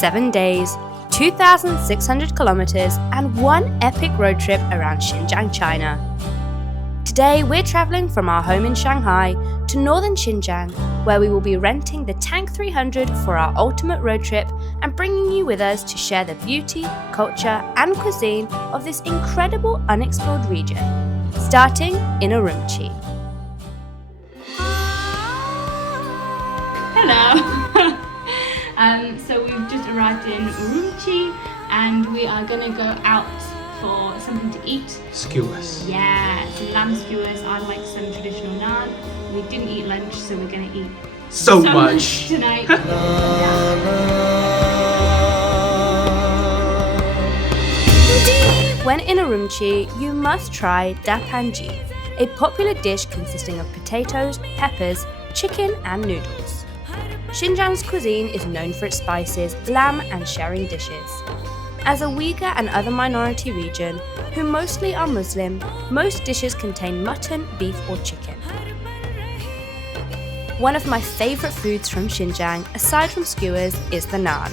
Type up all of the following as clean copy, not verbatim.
7 days, 2,600 kilometers, and one epic road trip around Xinjiang, China. Today, we're traveling from our home in Shanghai to northern Xinjiang, where we will be renting the Tank 300 for our ultimate road trip and bringing you with us to share the beauty, culture, and cuisine of this incredible unexplored region, starting in Urumqi. Hello! So we've just arrived in Urumqi and we are going to go out for something to eat. Skewers. Yeah, some lamb skewers. I like some traditional naan. We didn't eat lunch, so we're going to eat So much tonight. When in Urumqi, you must try dapanji, a popular dish consisting of potatoes, peppers, chicken and noodles. Xinjiang's cuisine is known for its spices, lamb and sharing dishes. As a Uyghur and other minority region, who mostly are Muslim, most dishes contain mutton, beef or chicken. One of my favourite foods from Xinjiang, aside from skewers, is the naan.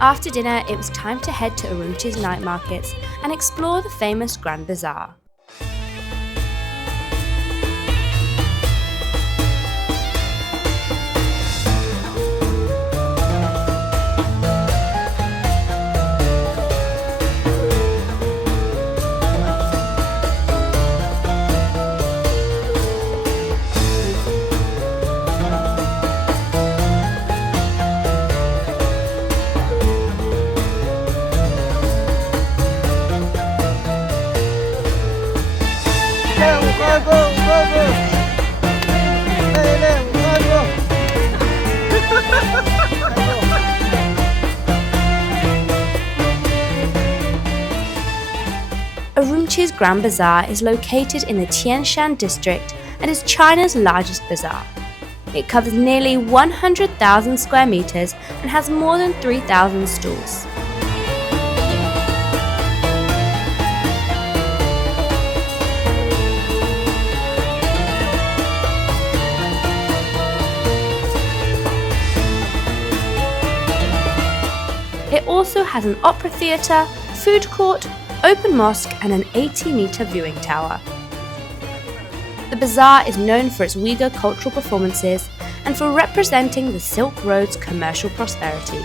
After dinner, it was time to head to Urumqi's night markets and explore the famous Grand Bazaar. Urumqi's Grand Bazaar is located in the Tianshan district and is China's largest bazaar. It covers nearly 100,000 square meters and has more than 3,000 stalls. It also has an opera theatre, food court, open mosque and an 80-metre viewing tower. The bazaar is known for its Uyghur cultural performances and for representing the Silk Road's commercial prosperity.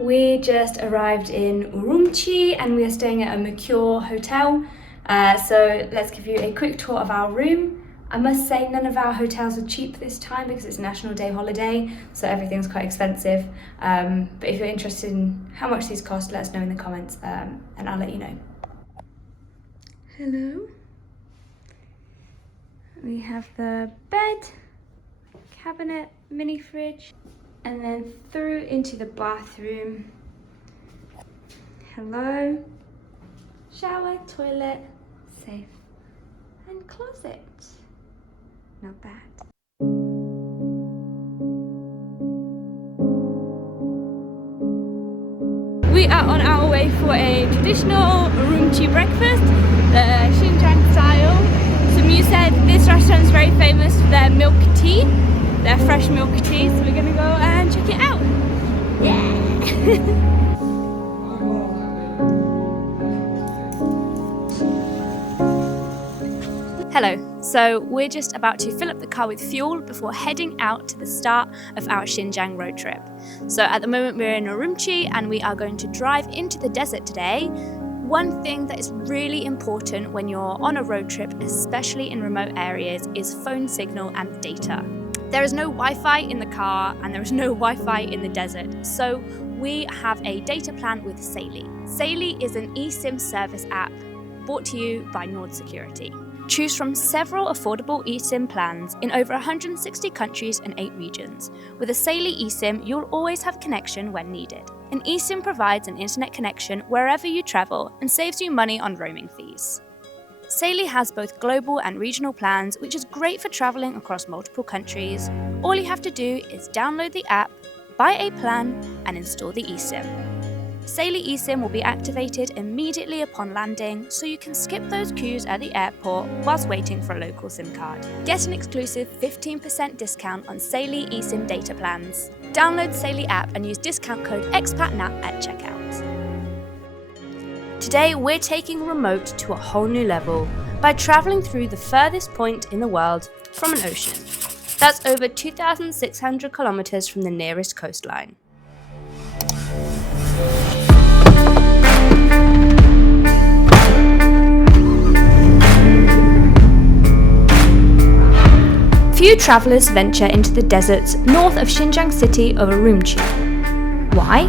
We just arrived in Urumqi and we are staying at a Mercure hotel. So let's give you a quick tour of our room. I must say none of our hotels are cheap this time because it's National Day holiday, so everything's quite expensive. But if you're interested in how much these cost, let us know in the comments and I'll let you know. Hello. We have the bed, cabinet, mini fridge, and then through into the bathroom. Hello. Shower, toilet, safe, and closet. Not bad. We are on our way for a traditional Urumqi breakfast, the Xinjiang style. Samu said this restaurant is very famous for their milk tea, their fresh milk tea, so we're gonna go and check it out. Yeah! Hello, so we're just about to fill up the car with fuel before heading out to the start of our Xinjiang road trip. So at the moment we're in Urumqi and we are going to drive into the desert today. One thing that is really important when you're on a road trip, especially in remote areas, is phone signal and data. There is no Wi-Fi in the car and there is no Wi-Fi in the desert, so we have a data plan with Saily. Saily is an eSIM service app brought to you by Nord Security. Choose from several affordable eSIM plans in over 160 countries and 8 regions. With a Saily eSIM, you'll always have connection when needed. An eSIM provides an internet connection wherever you travel and saves you money on roaming fees. Saily has both global and regional plans, which is great for travelling across multiple countries. All you have to do is download the app, buy a plan, and install the eSIM. Saily eSIM will be activated immediately upon landing, so you can skip those queues at the airport whilst waiting for a local SIM card. Get an exclusive 15% discount on Saily eSIM data plans. Download Saily app and use discount code EXPATNAP at checkout. Today we're taking remote to a whole new level by travelling through the furthest point in the world from an ocean. That's over 2,600 kilometers from the nearest coastline. Few travellers venture into the deserts north of Xinjiang city of Urumqi. Why?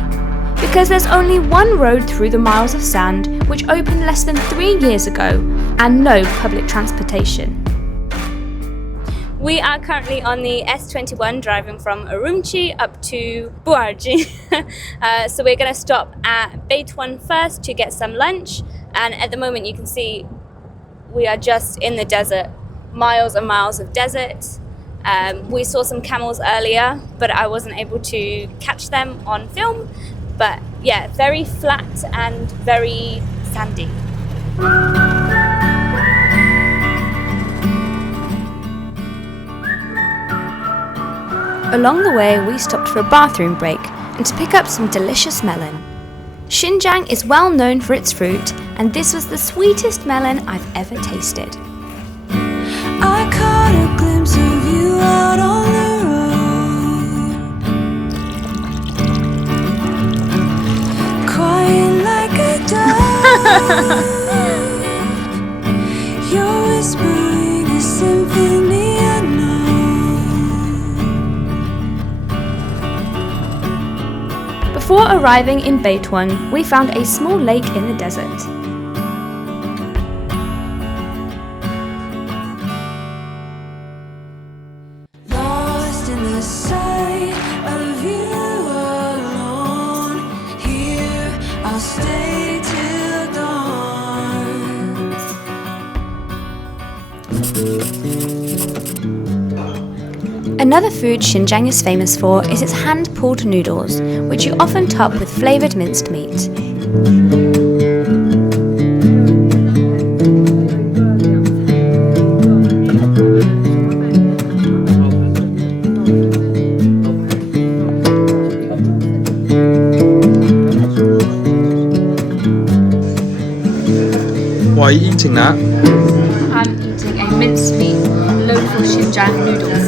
Because there's only one road through the miles of sand, which opened less than 3 years ago, and no public transportation. We are currently on the S21 driving from Urumqi up to Buarji. So we're going to stop at Baituan first to get some lunch, and at the moment you can see we are just in the desert. Miles and miles of desert. We saw some camels earlier, but I wasn't able to catch them on film. But yeah, very flat and very sandy. Along the way, we stopped for a bathroom break and to pick up some delicious melon. Xinjiang is well known for its fruit, and this was the sweetest melon I've ever tasted. I caught a glimpse of you out on the road, crying like a dove. You're whispering a symphony unknown. Before arriving in Baituan, we found a small lake in the desert. Another food Xinjiang is famous for is its hand-pulled noodles, which you often top with flavoured minced meat. Why are you eating that? I'm eating a minced meat local Xinjiang noodles.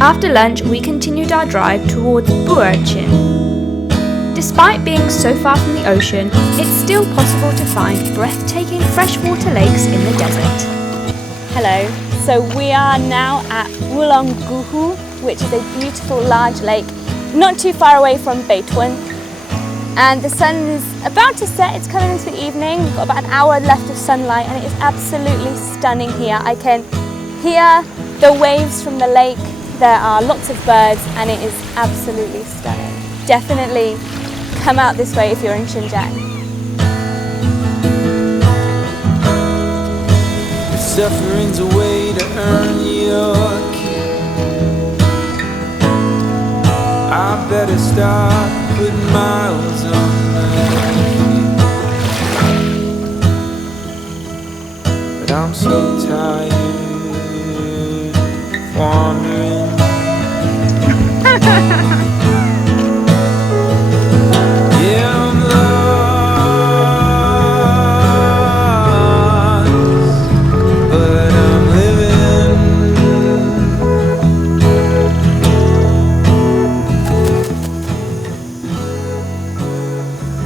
After lunch, we continued our drive towards Buarji. Despite being so far from the ocean, it's still possible to find breathtaking freshwater lakes in the desert. Hello, so we are now at One Urumqi, which is a beautiful large lake not too far away from Baituan. And the sun is about to set, it's coming into the evening. We've got about an hour left of sunlight and it is absolutely stunning here. I can hear the waves from the lake. There are lots of birds and it is absolutely stunning. Definitely come out this way if you're in Xinjiang. If suffering's a way to earn your keep, I better start putting miles on my feet. But I'm so tired of wandering. Yeah, I'm lost, but I'm living.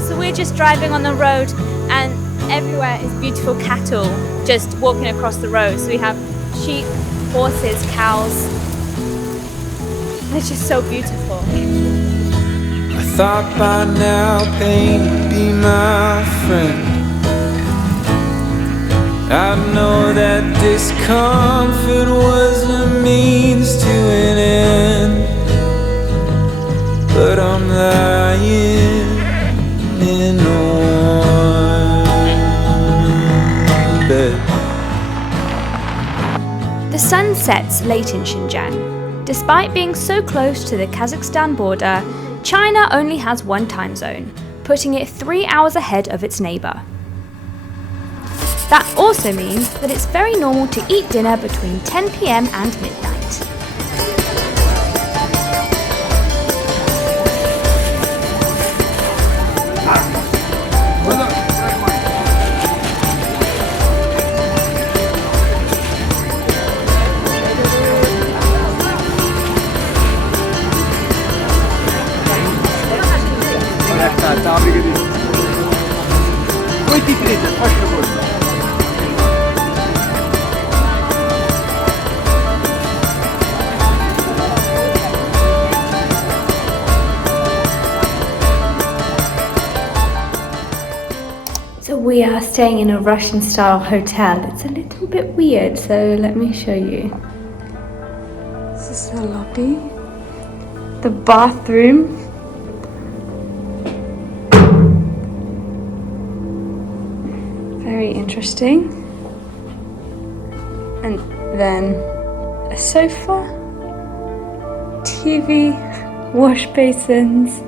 So we're just driving on the road everywhere is beautiful cattle just walking across the road. So we have sheep, horses, cows. They're just so beautiful. I thought by now pain would be my friend. I know that discomfort was a means to an end, but I'm lying in a warm bed. The sun sets late in Xinjiang. Despite being so close to the Kazakhstan border, China only has one time zone, putting it 3 hours ahead of its neighbour. That also means that it's very normal to eat dinner between 10 p.m. and midnight. So we are staying in a Russian style hotel. It's a little bit weird, so let me show you. This is the lobby. The bathroom. Very interesting. And then a sofa, TV, wash basins.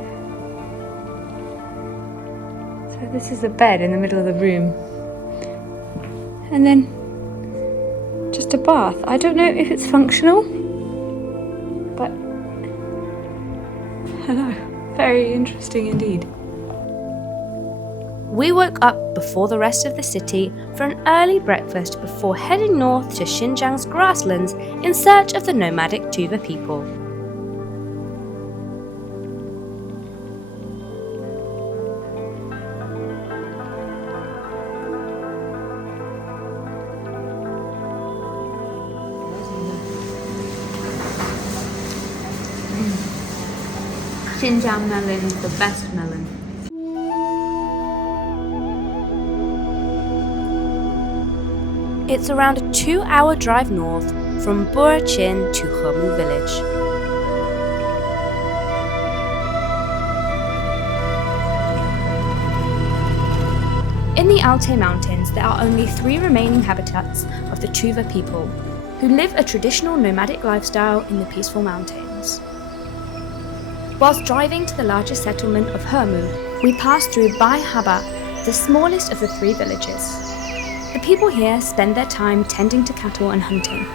So this is a bed in the middle of the room. And then just a bath. I don't know if it's functional, but hello, very interesting indeed. We woke up before the rest of the city for an early breakfast before heading north to Xinjiang's grasslands in search of the nomadic Tuva people. Xinjiang melon is the best melon. It's around a 2-hour drive north from Burqin to Hemu village. In the Altay mountains, there are only 3 remaining habitats of the Tuva people, who live a traditional nomadic lifestyle in the peaceful mountains. Whilst driving to the largest settlement of Hemu, we pass through Bai Haba, the smallest of the 3 villages. The people here spend their time tending to cattle and hunting.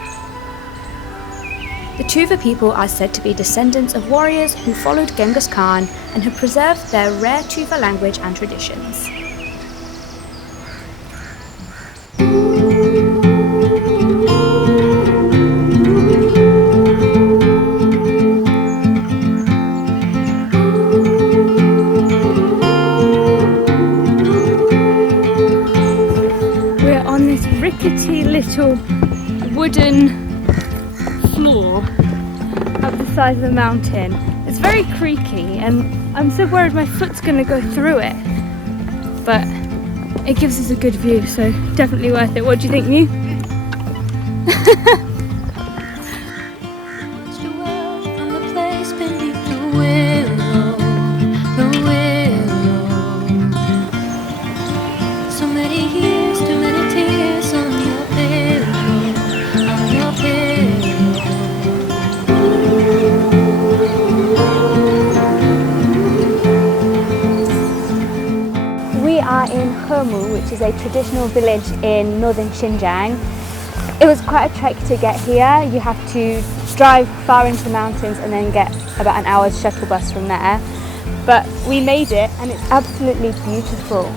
The Tuva people are said to be descendants of warriors who followed Genghis Khan and have preserved their rare Tuva language and traditions. Rickety little wooden floor up the side of the mountain. It's very creaky and I'm so worried my foot's going to go through it, but it gives us a good view, so definitely worth it. What do you think, Mew? In Hemu, which is a traditional village in northern Xinjiang. It was quite a trek to get here. You have to drive far into the mountains and then get about an hour's shuttle bus from there. But we made it and it's absolutely beautiful.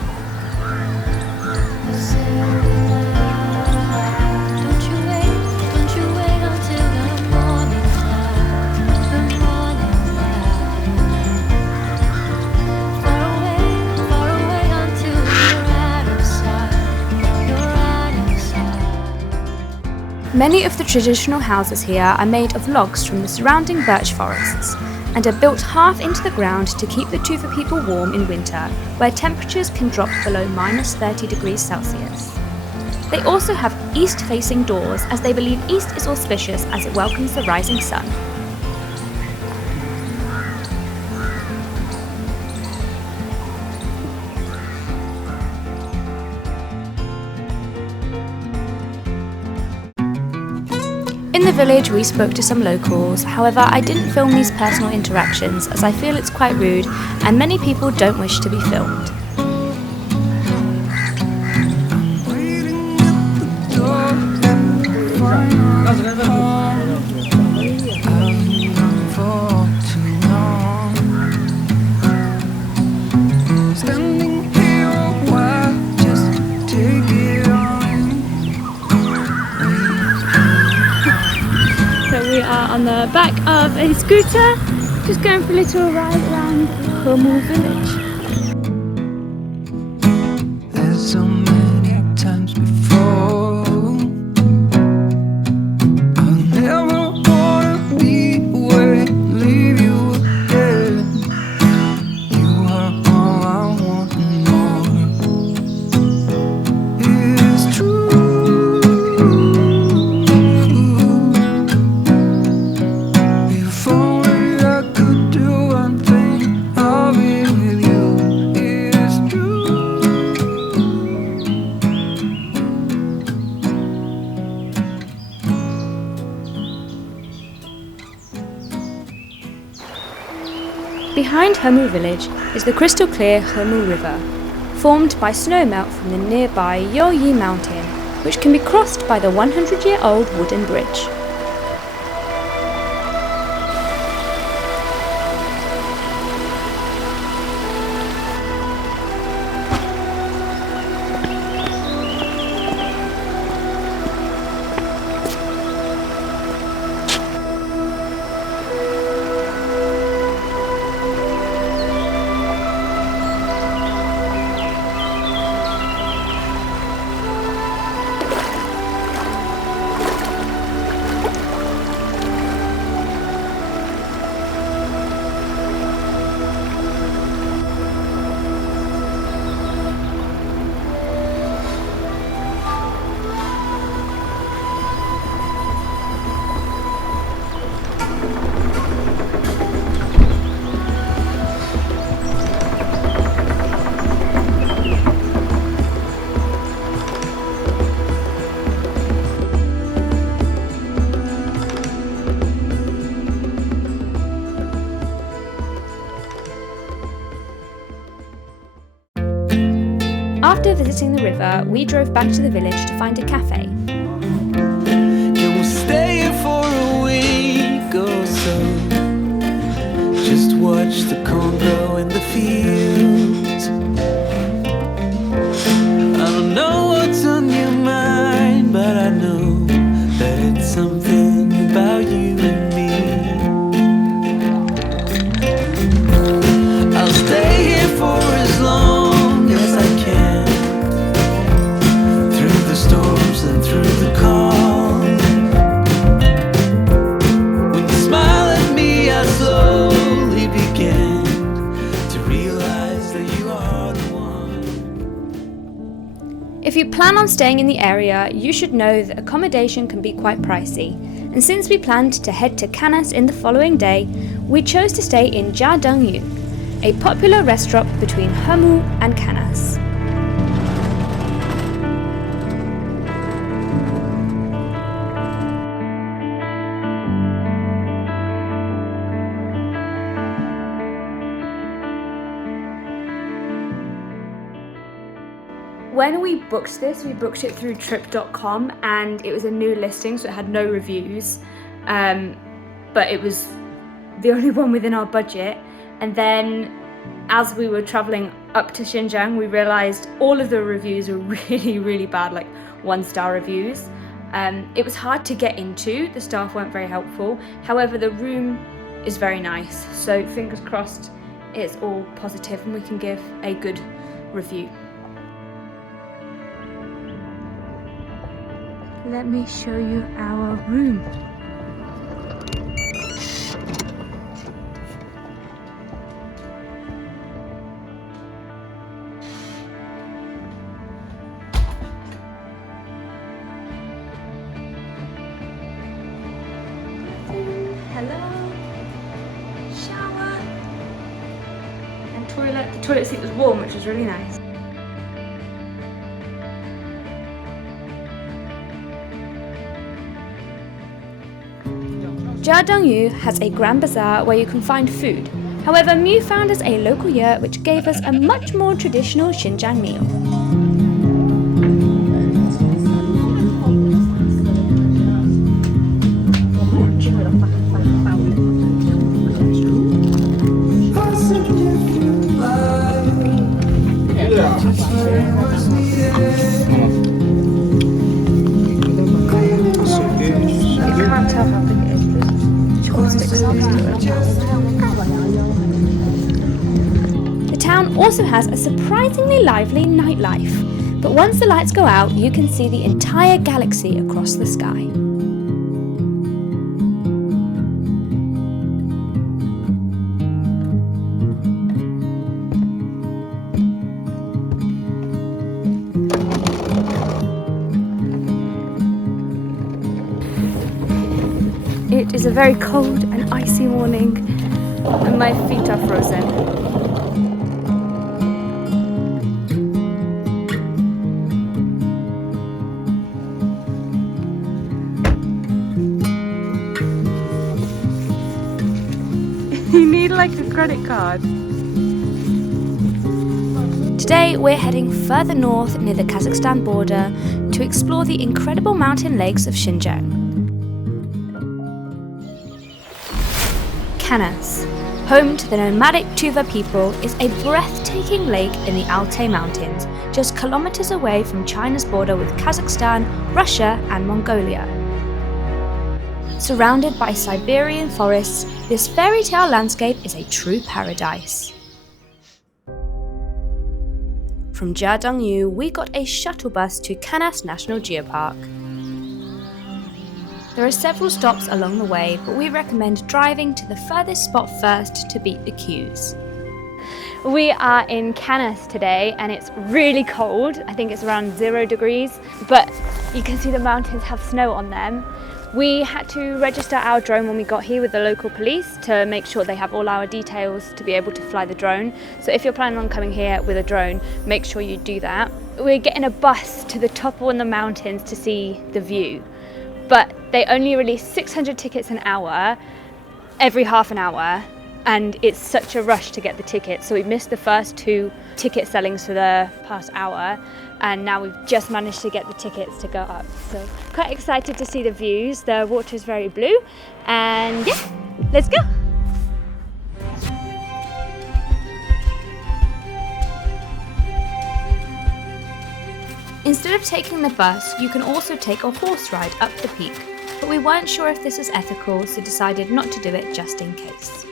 Many of the traditional houses here are made of logs from the surrounding birch forests and are built half into the ground to keep the Tuva people warm in winter, where temperatures can drop below -30°C. They also have east-facing doors as they believe east is auspicious as it welcomes the rising sun. In the village we spoke to some locals, however I didn't film these personal interactions as I feel it's quite rude and many people don't wish to be filmed. We are on the back of a scooter, just going for a little ride around Salimuhu village. As so many times before, I'll never wanna be away, leave you again. You are all I want and more. It's true. If only I could do one thing, I'll be with you. It's true. Behind Salimuhu village is the crystal clear Salimuhu River, formed by snowmelt from the nearby Yoyi mountain, which can be crossed by the 100-year-old wooden bridge. After visiting the river, we drove back to the village to find a cafe. Yeah, we'll stay here for a week or so. Just watch the corn grow in the fields. I don't know what's on your mind, but I know that it's something about you and me. I'll stay here for as long as I can, through the storms and through the calm. When you smile at me, I slowly began to realize that you are the one. If you plan on staying in the area, you should know that accommodation can be quite pricey, and since we planned to head to Kanasi in the following day, we chose to stay in Jiadengyu, a popular restaurant between Salimuhu and Kanasi. When we booked this, we booked it through trip.com and it was a new listing, so it had no reviews, but it was the only one within our budget. And then as we were traveling up to Xinjiang, we realized all of the reviews were really bad, like 1-star reviews. It was hard to get into, the staff weren't very helpful. However, the room is very nice, so fingers crossed it's all positive and we can give a good review. Let me show you our room. Hello. Shower. And toilet. The toilet seat was warm, which was really nice. Jiadongyu has a grand bazaar where you can find food. However, Mu found us a local yurt which gave us a much more traditional Xinjiang meal. You can't tell how big it is. The town also has a surprisingly lively nightlife, but once the lights go out, you can see the entire galaxy across the sky. It is a very cold and icy morning, and my feet are frozen. You need like a credit card. Today we're heading further north near the Kazakhstan border to explore the incredible mountain lakes of Xinjiang. Kanasi, home to the nomadic Tuva people, is a breathtaking lake in the Altay mountains, just kilometers away from China's border with Kazakhstan, Russia and Mongolia. Surrounded by Siberian forests, this fairy tale landscape is a true paradise. From Jiadongyu, we got a shuttle bus to Kanasi National Geopark. There are several stops along the way, but we recommend driving to the furthest spot first to beat the queues. We are in Kanasi today and it's really cold. I think it's around 0 degrees, but you can see the mountains have snow on them. We had to register our drone when we got here with the local police to make sure they have all our details to be able to fly the drone. So if you're planning on coming here with a drone, make sure you do that. We're getting a bus to the top of the mountains to see the view, but they only release 600 tickets an hour, every half an hour, and it's such a rush to get the tickets. So we missed the first 2 ticket sellings for the past hour, and now we've just managed to get the tickets to go up. So quite excited to see the views. The water is very blue, and yeah, let's go. Instead of taking the bus, you can also take a horse ride up the peak, but we weren't sure if this was ethical, so decided not to do it just in case.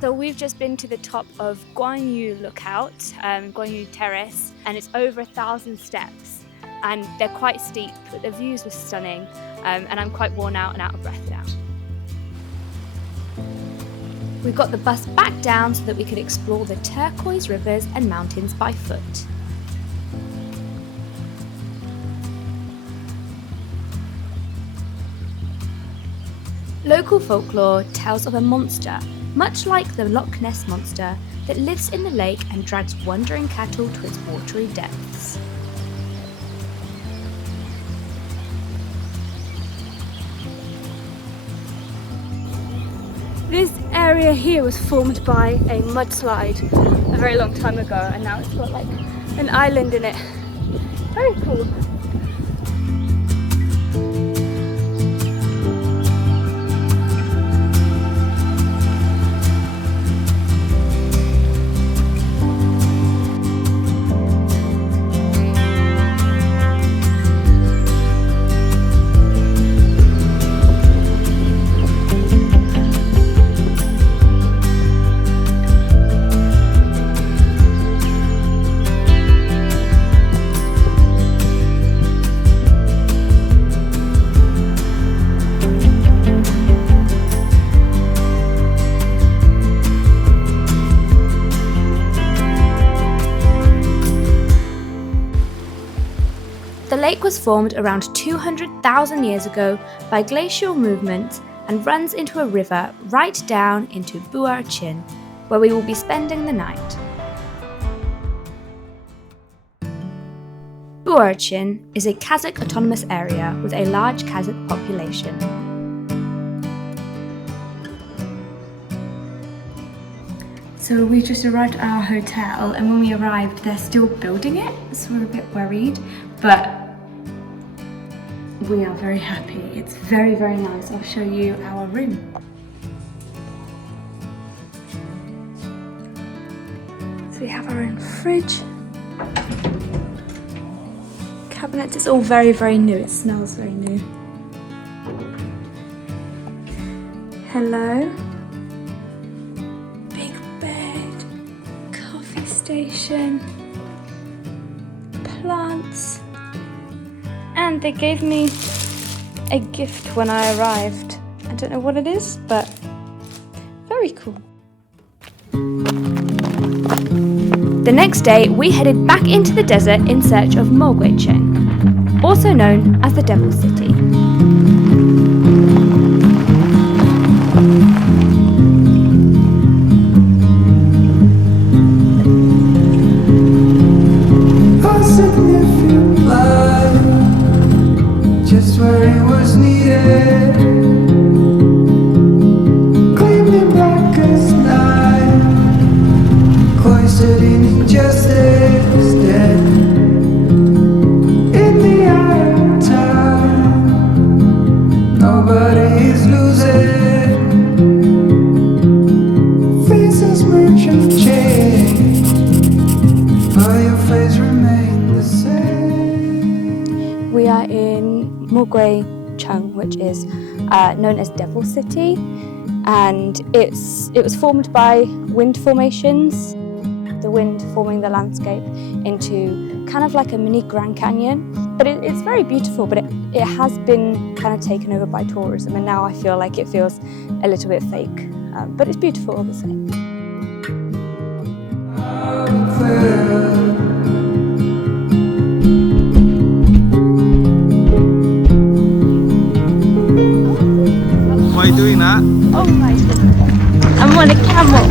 So we've just been to the top of Guanyu Lookout, Guanyu Terrace, and it's over 1,000 steps. And they're quite steep, but the views were stunning, and I'm quite worn out and out of breath now. We got the bus back down so that we could explore the turquoise rivers and mountains by foot. Local folklore tells of a monster, much like the Loch Ness monster, that lives in the lake and drags wandering cattle to its watery depths. This area here was formed by a mudslide a very long time ago, and now it's got like an island in it. Very cool. The lake was formed around 200,000 years ago by glacial movement and runs into a river right down into Buarchin, where we will be spending the night. Buarchin is a Kazakh autonomous area with a large Kazakh population. So we just arrived at our hotel, and when we arrived they're still building it, so we're a bit worried, but we are very happy. It's very, very nice. I'll show you our room. So we have our own fridge. Cabinets, it's all very, very new. It smells very new. Hello. Big bed. Coffee station. Plants. And they gave me a gift when I arrived. I don't know what it is, but very cool. The next day, we headed back into the desert in search of Mogwaicheng, also known as the Devil City. Just where it was needed, gleaming in black as night, cloistered in injustice, dead in the eye of time. Nobody is losing, faces merchant change, but your face remains the same. We are in Mogwaicheng, which is known as Devil City, and it was formed by wind formations, the wind forming the landscape into kind of like a mini Grand Canyon. But it's very beautiful, but it has been kind of taken over by tourism, and now I feel like it feels a little bit fake, but it's beautiful all the same. What are you doing that? Oh my goodness. I'm on a camel.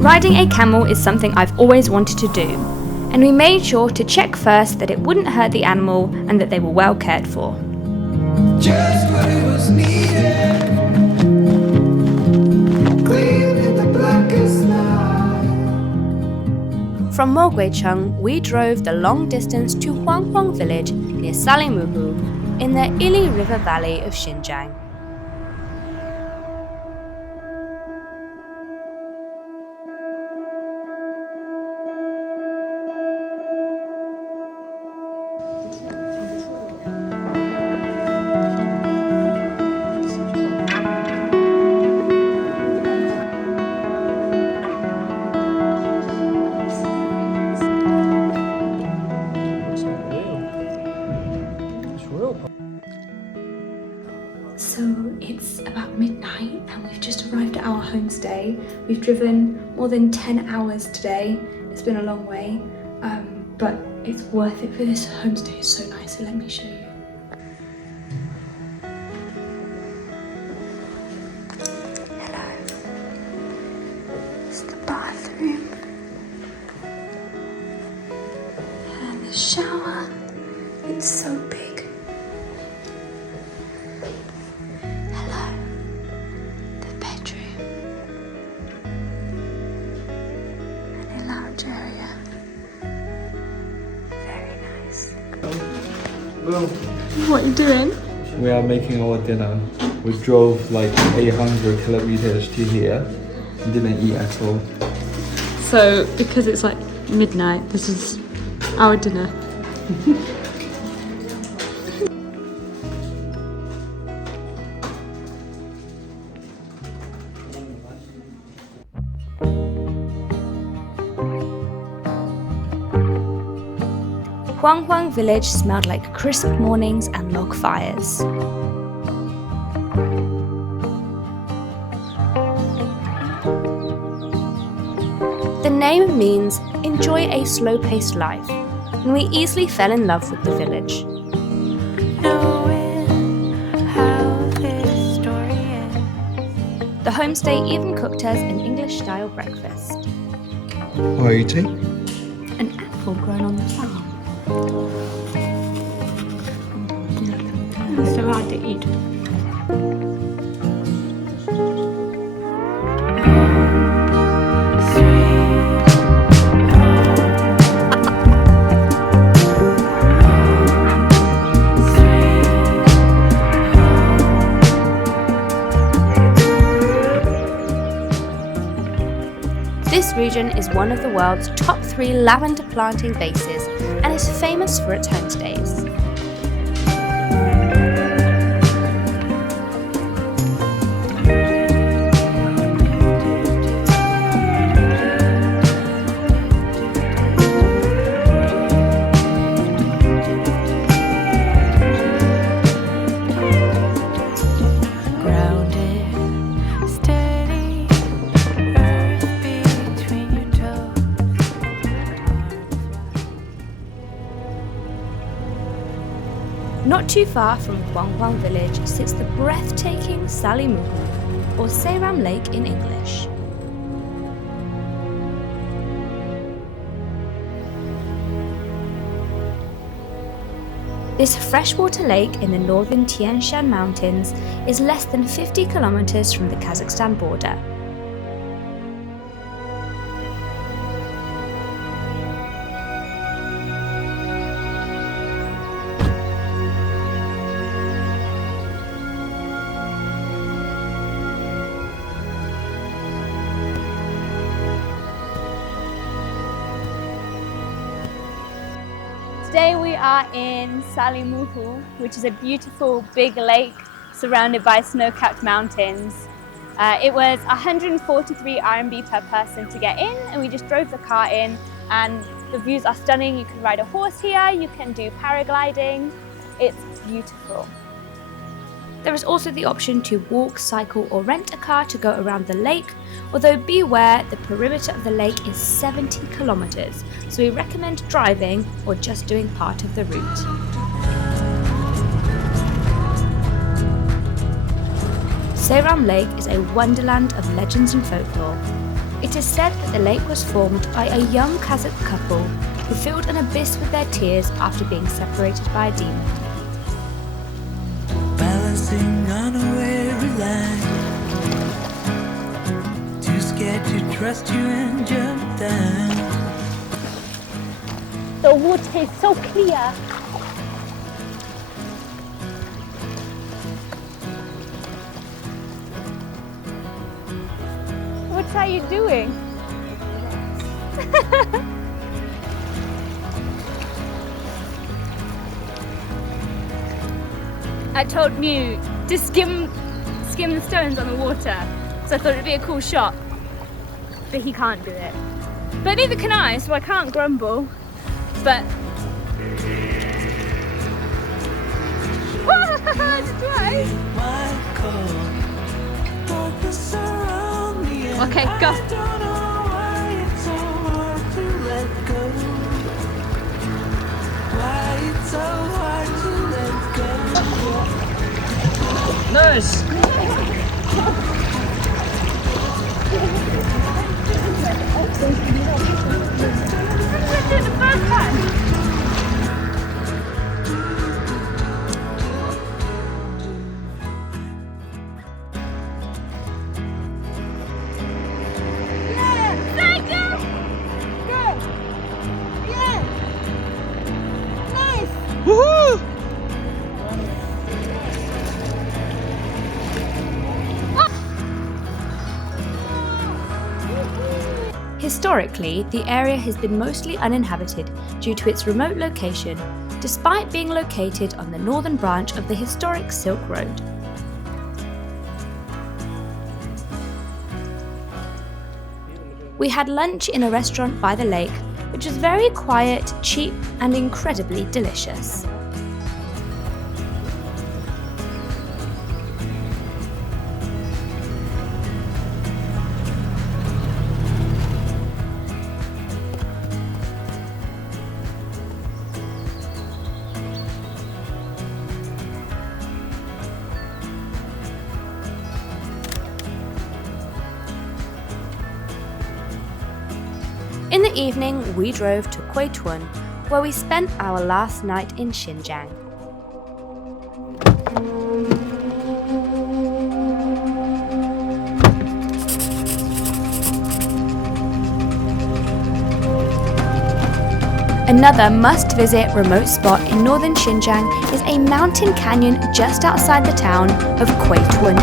Riding a camel is something I've always wanted to do, and we made sure to check first that it wouldn't hurt the animal and that they were well cared for. Just what it was needed, clean in the blackest night. From Mogwaicheng, we drove the long distance to Huanghuang village near Salimuhu in the Ili River Valley of Xinjiang. So it's about midnight and we've just arrived at our homestay. We've driven more than 10 hours today. It's been a long way, but it's worth it for this homestay. It's so nice, so let me show you. Hello. It's the bathroom. And the shower. It's so big. Hello. The bedroom. And a lounge area. Very nice. What are you doing? We are making our dinner. We drove like 800 kilometers to here and didn't eat at all. So, because it's like midnight, this is our dinner. Huang village smelled like crisp mornings and log fires. The name means enjoy a slow-paced life, and we easily fell in love with the village. The homestay even cooked us an English-style breakfast. What are you eating? An apple grown on the farm. It's so hard to eat. This region is one of the world's top 3 lavender planting bases and is famous for its homestays. Not too far from Huang village sits the breathtaking Salimuhu, or Sayram Lake in English. This freshwater lake in the northern Tianshan mountains is less than 50 kilometers from the Kazakhstan border. Today we are in Salimuhu, which is a beautiful big lake surrounded by snow-capped mountains. It was 143 RMB per person to get in, and we just drove the car in, and the views are stunning. You can ride a horse here, you can do paragliding. It's beautiful. There is also the option to walk, cycle or rent a car to go around the lake, although beware, the perimeter of the lake is 70 kilometers, so we recommend driving or just doing part of the route. Sayram Lake is a wonderland of legends and folklore. It is said that the lake was formed by a young Kazakh couple who filled an abyss with their tears after being separated by a demon. Balancing on a weary line, too scared to trust you and jump down. The water is so clear. What are you doing? I told Mew to skim the stones on the water, so I thought it'd be a cool shot. But he can't do it. But neither can I, so I can't grumble. But okay, go. so hard to let go. Nice. Woohoo! Historically, the area has been mostly uninhabited due to its remote location, despite being located on the northern branch of the historic Silk Road. We had lunch in a restaurant by the lake, which was very quiet, cheap, and incredibly delicious. In the evening, we drove to Kuitun, where we spent our last night in Xinjiang. Another must-visit remote spot in northern Xinjiang is a mountain canyon just outside the town of Kuitun.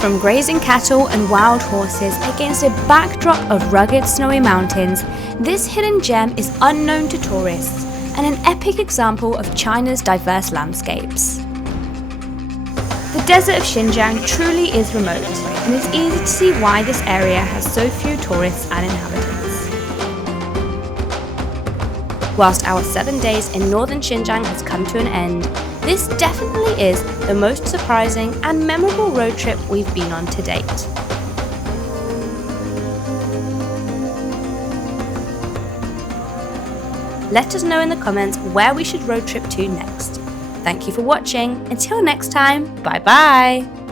From grazing cattle and wild horses against a backdrop of rugged snowy mountains, this hidden gem is unknown to tourists and an epic example of China's diverse landscapes. The desert of Xinjiang truly is remote, and it's easy to see why this area has so few tourists and inhabitants. Whilst our 7 days in northern Xinjiang has come to an end, this definitely is the most surprising and memorable road trip we've been on to date. Let us know in the comments where we should road trip to next. Thank you for watching. Until next time, bye bye!